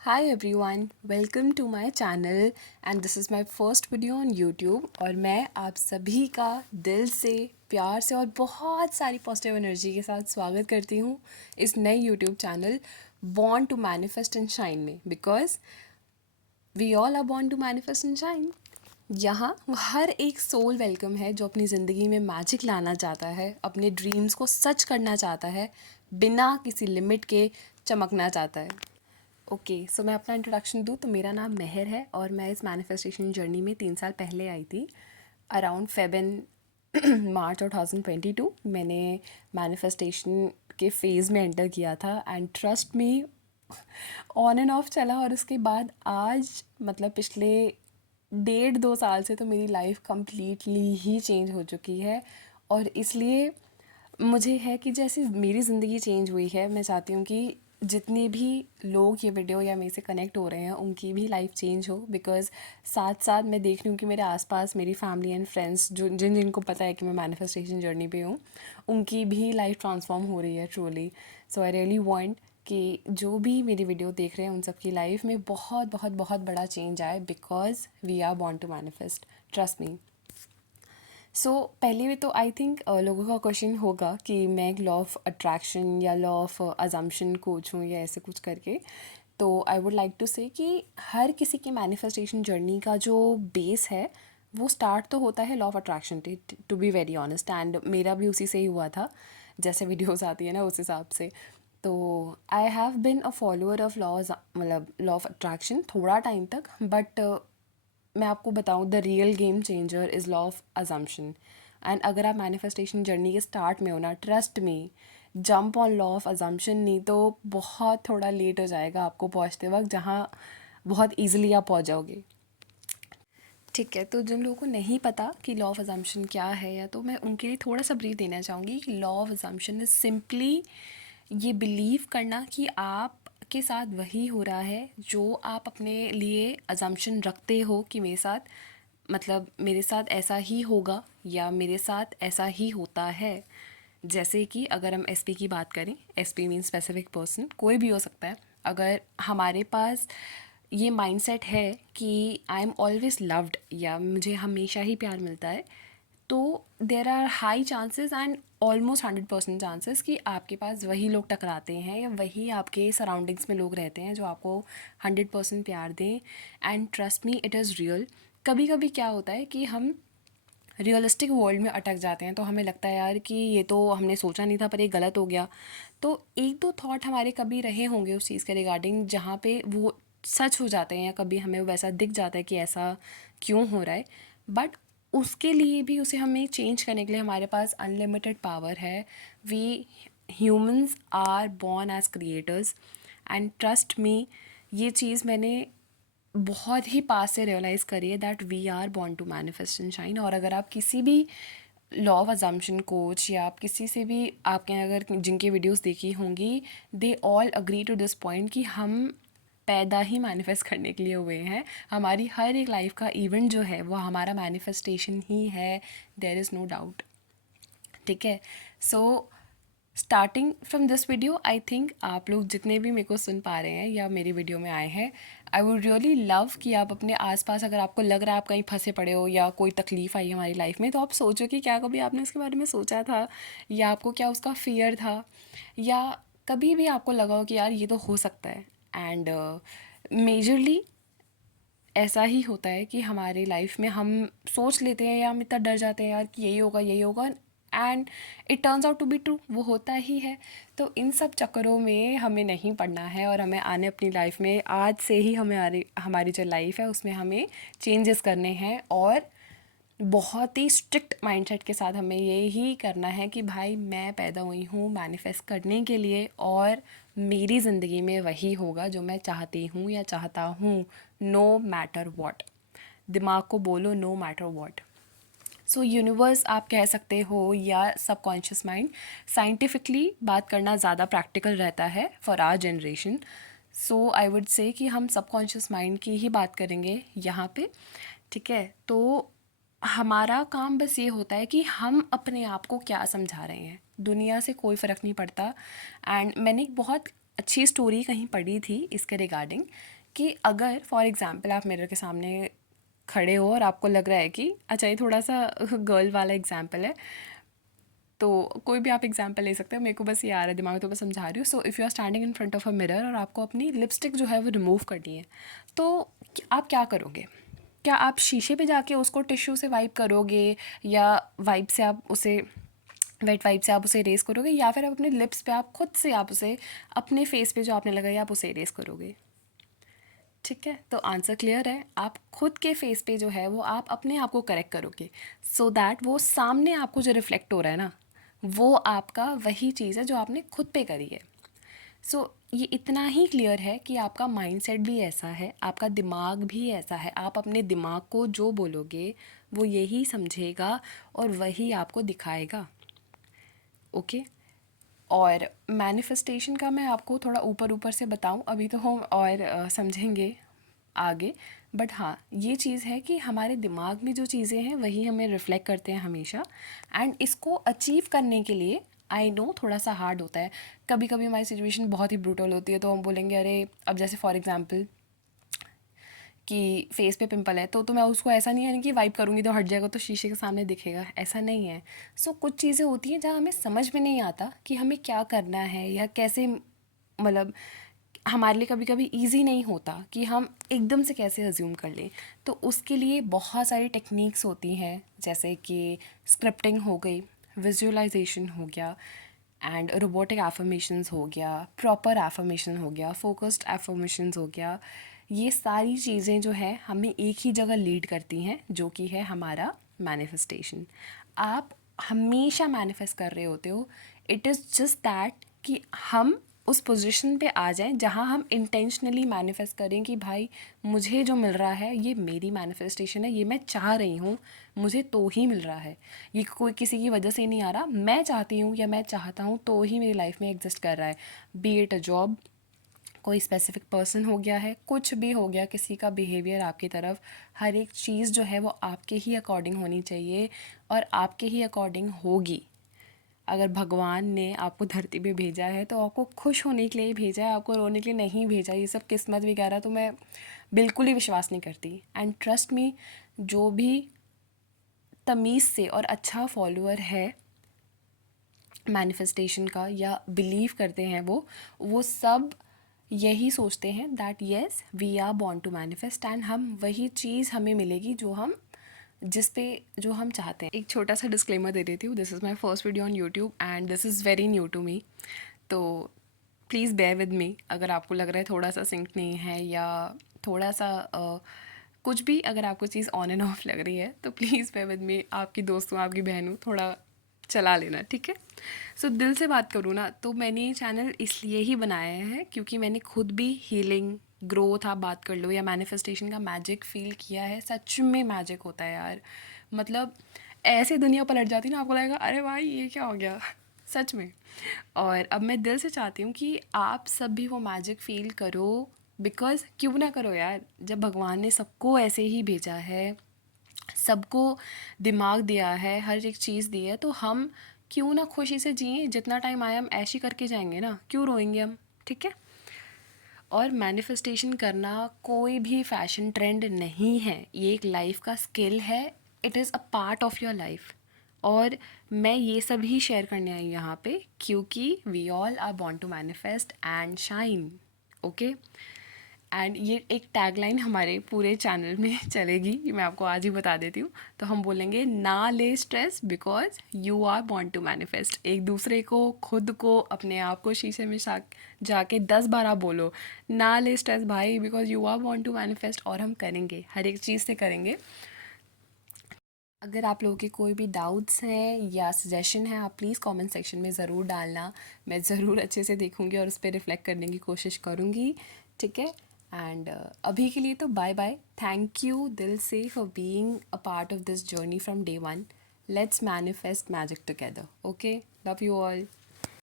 Hi everyone, welcome to my channel and this is my first video on YouTube और मैं आप सभी का दिल से प्यार से और बहुत सारी पॉजिटिव एनर्जी के साथ स्वागत करती हूँ इस नए YouTube channel born to manifest and shine में because we all are born to manifest and shine. यहाँ हर एक सोल वेलकम है जो अपनी ज़िंदगी में मैजिक लाना चाहता है, अपने ड्रीम्स को सच करना चाहता है, बिना किसी लिमिट के चमकना चाहता है। ओके सो मैं अपना इंट्रोडक्शन दूँ तो मेरा नाम मेहर है और मैं इस मैनिफेस्टेशन जर्नी में 3 साल पहले आई थी। अराउंड मार्च 2022 मैंने मैनिफेस्टेशन के फेज़ में एंटर किया था and trust me on end of चला और उसके बाद आज मतलब पिछले 1.5-2 साल से तो मेरी लाइफ कम्प्लीटली ही चेंज हो चुकी है। और इसलिए मुझे है कि जैसे मेरी ज़िंदगी चेंज हुई है, मैं चाहती हूँ कि जितने भी लोग ये वीडियो या मेरे से कनेक्ट हो रहे हैं उनकी भी लाइफ चेंज हो। बिकॉज़ साथ साथ मैं देख रही हूँ कि मेरे आसपास मेरी फैमिली एंड फ्रेंड्स जो जिनको पता है कि मैं मैनिफेस्टेशन जर्नी पे हूँ, उनकी भी लाइफ ट्रांसफॉर्म हो रही है truly. So I really want कि जो भी मेरी वीडियो देख रहे हैं उन सब की लाइफ में बहुत बहुत बहुत बड़ा चेंज आए because we are born to manifest, trust me. So पहले में तो आई थिंक लोगों का क्वेश्चन होगा कि मैं एक लॉ ऑफ अट्रैक्शन या लॉ ऑफ अजम्पशन कोच हूँ या ऐसे कुछ करके। तो आई वुड लाइक टू से कि हर किसी की मैनिफेस्टेशन जर्नी का जो बेस है वो स्टार्ट तो होता है law of attraction, to be very honest, and मेरा भी उसी से ही हुआ था। जैसे वीडियोस आती है ना उस हिसाब से। तो I have been a follower of laws, मतलब लॉ ऑफ अट्रैक्शन थोड़ा टाइम तक, बट मैं आपको बताऊँ the real game changer is law of assumption. And अगर आप मैनिफेस्टेशन जर्नी के स्टार्ट में हो ना, trust me, jump on law of assumption नहीं तो बहुत थोड़ा लेट हो जाएगा आपको पहुँचते वक्त जहाँ बहुत ईजिली आप पहुँच जाओगे। ठीक है, तो जिन लोगों को नहीं पता कि लॉ ऑफ अजम्पशन क्या है, या तो मैं उनके लिए थोड़ा सा ब्रीफ देना चाहूँगी कि law of assumption is simply ये बिलीव करना कि आप के साथ वही हो रहा है जो आप अपने लिए अजम्पशन रखते हो कि मेरे साथ, मतलब मेरे साथ ऐसा ही होगा या मेरे साथ ऐसा ही होता है। जैसे कि अगर हम एसपी की बात करें, एसपी मीन स्पेसिफिक पर्सन, कोई भी हो सकता है। अगर हमारे पास ये माइंडसेट है कि आई एम ऑलवेज लव्ड या मुझे हमेशा ही प्यार मिलता है, तो there are high chances and almost 100% chances कि आपके पास वही लोग टकराते हैं या वही आपके सराउंडिंग्स में लोग रहते हैं जो आपको 100% प्यार दें। And trust me, it is real. कभी कभी क्या होता है कि हम रियलिस्टिक वर्ल्ड में अटक जाते हैं तो हमें लगता है यार कि ये तो हमने सोचा नहीं था पर ये गलत हो गया। तो एक दो थॉट हमारे कभी रहे होंगे उस चीज़ के रिगार्डिंग जहाँ पे वो सच हो जाते हैं या कभी हमें वैसा दिख जाता है कि ऐसा क्यों हो रहा है। बट उसके लिए भी उसे हमें चेंज करने के लिए हमारे पास अनलिमिटेड पावर है। We humans are born as creators and trust me, ये चीज़ मैंने बहुत ही पास से रियलाइज़ करी है that we are born to manifest and shine. और अगर आप किसी भी लॉ ऑफ अजम्पशन कोच या आप किसी से भी आपके अगर जिनकी वीडियोस देखी होंगी, they all agree to this point कि हम पैदा ही मैनिफेस्ट करने के लिए हुए हैं। हमारी हर एक लाइफ का इवेंट जो है वो हमारा मैनिफेस्टेशन ही है, देयर इज़ नो डाउट। ठीक है, so starting from this video I think आप लोग जितने भी मेरे को सुन पा रहे हैं या मेरी वीडियो में आए हैं, आई वुड रियली लव कि आप अपने आसपास, अगर आपको लग रहा है आप कहीं फंसे पड़े हो या कोई तकलीफ़ आई हमारी लाइफ में, तो आप सोचो कि क्या कभी आपने उसके बारे में सोचा था या आपको क्या उसका फियर था, या कभी भी आपको लगा हो कि यार ये तो हो सकता है। एंड मेजरली ऐसा ही होता है कि हमारे लाइफ में हम सोच लेते हैं या हम इतना डर जाते हैं यार कि यही होगा, and it turns out to be true, वो होता ही है। तो इन सब चक्करों में हमें नहीं पड़ना है और हमें आने अपनी लाइफ में आज से ही हमारी जो लाइफ है उसमें हमें चेंजेस करने हैं। और बहुत ही स्ट्रिक्ट माइंडसेट के साथ हमें ये ही करना है कि भाई मैं पैदा हुई हूँ मैनिफेस्ट करने के लिए और मेरी ज़िंदगी में वही होगा जो मैं चाहती हूँ या चाहता हूँ, नो मैटर वॉट। दिमाग को बोलो no matter what. So universe आप कह सकते हो या सबकॉन्शियस माइंड, साइंटिफिकली बात करना ज़्यादा प्रैक्टिकल रहता है for our generation. So I would say कि हम सबकॉन्शियस माइंड की ही बात करेंगे यहाँ पे। ठीक है, तो हमारा काम बस ये होता है कि हम अपने आप को क्या समझा रहे हैं, दुनिया से कोई फ़र्क नहीं पड़ता। एंड मैंने एक बहुत अच्छी स्टोरी कहीं पढ़ी थी इसके रिगार्डिंग कि अगर फॉर एग्ज़ाम्पल आप मिरर के सामने खड़े हो और आपको लग रहा है कि अच्छा ये थोड़ा सा गर्ल वाला एग्जाम्पल है, तो कोई भी आप एग्जाम्पल ले सकते हो, मेरे को बस ये आ रहा है दिमाग में तो मैं समझा रही हूँ। So if you are standing in front of a mirror और आपको अपनी लिपस्टिक जो है वो रिमूव करनी है, तो आप क्या करोगे? क्या आप शीशे पे जाके उसको टिश्यू से वाइप करोगे, या वाइप से आप उसे वेट वाइप से आप उसे इरेज करोगे, या फिर आप अपने लिप्स पे आप खुद से आप उसे अपने फेस पे जो आपने लगाई आप उसे इरेज करोगे? ठीक है, तो आंसर क्लियर है, आप खुद के फेस पे जो है वो आप अपने आप को करेक्ट करोगे, सो दैट वो सामने आपको जो रिफ्लेक्ट हो रहा है ना, वो आपका वही चीज़ है जो आपने खुद पे करी है। सो ये इतना ही क्लियर है कि आपका माइंडसेट भी ऐसा है, आपका दिमाग भी ऐसा है, आप अपने दिमाग को जो बोलोगे वो यही समझेगा और वही आपको दिखाएगा। ओके। और मैनिफेस्टेशन का मैं आपको थोड़ा ऊपर ऊपर से बताऊं, अभी तो हम और समझेंगे आगे। बट हाँ, ये चीज़ है कि हमारे दिमाग में जो चीज़ें हैं वही हमें रिफ्लेक्ट करते हैं हमेशा, एंड इसको अचीव करने के लिए आई नो थोड़ा सा हार्ड होता है। कभी कभी हमारी सिचुएशन बहुत ही ब्रूटल होती है, तो हम बोलेंगे अरे, अब जैसे फॉर एग्ज़ाम्पल कि फेस पे पिंपल है, तो मैं उसको ऐसा नहीं है कि वाइप करूँगी तो हट जाएगा तो शीशे के सामने दिखेगा, ऐसा नहीं है। सो कुछ चीज़ें होती हैं जहाँ हमें समझ में नहीं आता कि हमें क्या करना है या कैसे, मतलब हमारे लिए कभी कभी ईजी नहीं होता कि हम एकदम से कैसे अज्यूम कर लें। तो उसके लिए बहुत सारी टेक्निक्स होती हैं, जैसे कि स्क्रिप्टिंग हो गई, विजुअलाइजेशन हो गया, एंड रोबोटिक एफर्मेशंस हो गया, प्रॉपर एफर्मेशन हो गया, फोकस्ड एफर्मेशंस हो गया। ये सारी चीज़ें जो है हमें एक ही जगह लीड करती हैं, जो कि है हमारा मैनिफेस्टेशन। आप हमेशा मैनिफेस्ट कर रहे होते हो, इट इज़ जस्ट दैट कि हम उस पोजीशन पे आ जाएं जहां हम इंटेंशनली मैनिफेस्ट करें कि भाई मुझे जो मिल रहा है ये मेरी मैनिफेस्टेशन है, ये मैं चाह रही हूँ, मुझे तो ही मिल रहा है, ये कोई किसी की वजह से नहीं आ रहा, मैं चाहती हूँ या मैं चाहता हूँ तो ही मेरी लाइफ में एग्जिस्ट कर रहा है। बी इट अ जॉब, कोई स्पेसिफिक पर्सन हो गया है, कुछ भी हो गया, किसी का बिहेवियर आपकी तरफ, हर एक चीज़ जो है वो आपके ही अकॉर्डिंग होनी चाहिए और आपके ही अकॉर्डिंग होगी। अगर भगवान ने आपको धरती पे भेजा है तो आपको खुश होने के लिए ही भेजा है, आपको रोने के लिए नहीं भेजा। ये सब किस्मत वगैरह तो मैं बिल्कुल ही विश्वास नहीं करती। एंड ट्रस्ट मी, जो भी तमीज़ से और अच्छा फॉलोअर है मैनिफेस्टेशन का या बिलीव करते हैं, वो सब यही सोचते हैं that yes we are born to manifest, and हम वही चीज़ हमें मिलेगी जो हम जिस पे जो हम चाहते हैं। एक छोटा सा डिस्क्लेमर दे देती हूँ, this is my first video on YouTube and this is very new to me, तो प्लीज़ बेयर विद मी। अगर आपको लग रहा है थोड़ा सा सिंक नहीं है या थोड़ा सा कुछ भी, अगर आपको चीज़ ऑन एंड ऑफ लग रही है तो प्लीज़ बेयर विद मी। आपकी दोस्त हूँ, आपकी बहन हूँ, थोड़ा चला लेना, ठीक है? सो दिल से बात करूँ ना, तो मैंने ये चैनल इसलिए ही बनाया है क्योंकि मैंने खुद भी हीलिंग, ग्रोथ आप बात कर लो, या मैनिफेस्टेशन का मैजिक फील किया है। सच में मैजिक होता है यार, मतलब ऐसे दुनिया पलट जाती ना, आपको लगेगा अरे भाई ये क्या हो गया सच में। और अब मैं दिल से चाहती हूँ कि आप सब भी वो मैजिक फील करो, बिकॉज़ क्यों ना करो यार, जब भगवान ने सबको ऐसे ही भेजा है, सबको दिमाग दिया है, हर एक चीज़ दी है, तो हम क्यों ना खुशी से जिए। जितना टाइम आया हम ऐश ही करके जाएंगे ना, क्यों रोएंगे हम, ठीक है? और मैनिफेस्टेशन करना कोई भी फैशन ट्रेंड नहीं है, ये एक लाइफ का स्किल है, it is a part of your life. और मैं ये सब ही शेयर करने आई यहाँ पे क्योंकि we all are born to manifest and shine. Okay. And ये एक टैगलाइन हमारे पूरे चैनल में चलेगी, ये मैं आपको आज ही बता देती हूँ। तो हम बोलेंगे ना ले stress because you are born to manifest. एक दूसरे को, खुद को, अपने आप को शीशे में जाके 10 बार आप बोलो ना ले स्ट्रेस भाई, because you are born to manifest. और हम करेंगे, हर एक चीज़ से करेंगे। अगर आप लोगों के कोई भी डाउट्स हैं या सजेशन है, आप प्लीज़ कमेंट सेक्शन में ज़रूर डालना, मैं ज़रूर अच्छे से देखूँगी और उस पर रिफ्लेक्ट करने की कोशिश करूँगी, ठीक है? एंड अभी के लिए तो बाय बाय, थैंक यू दिल से for being a part of this journey from day one. Let's manifest magic together, okay? Love you all.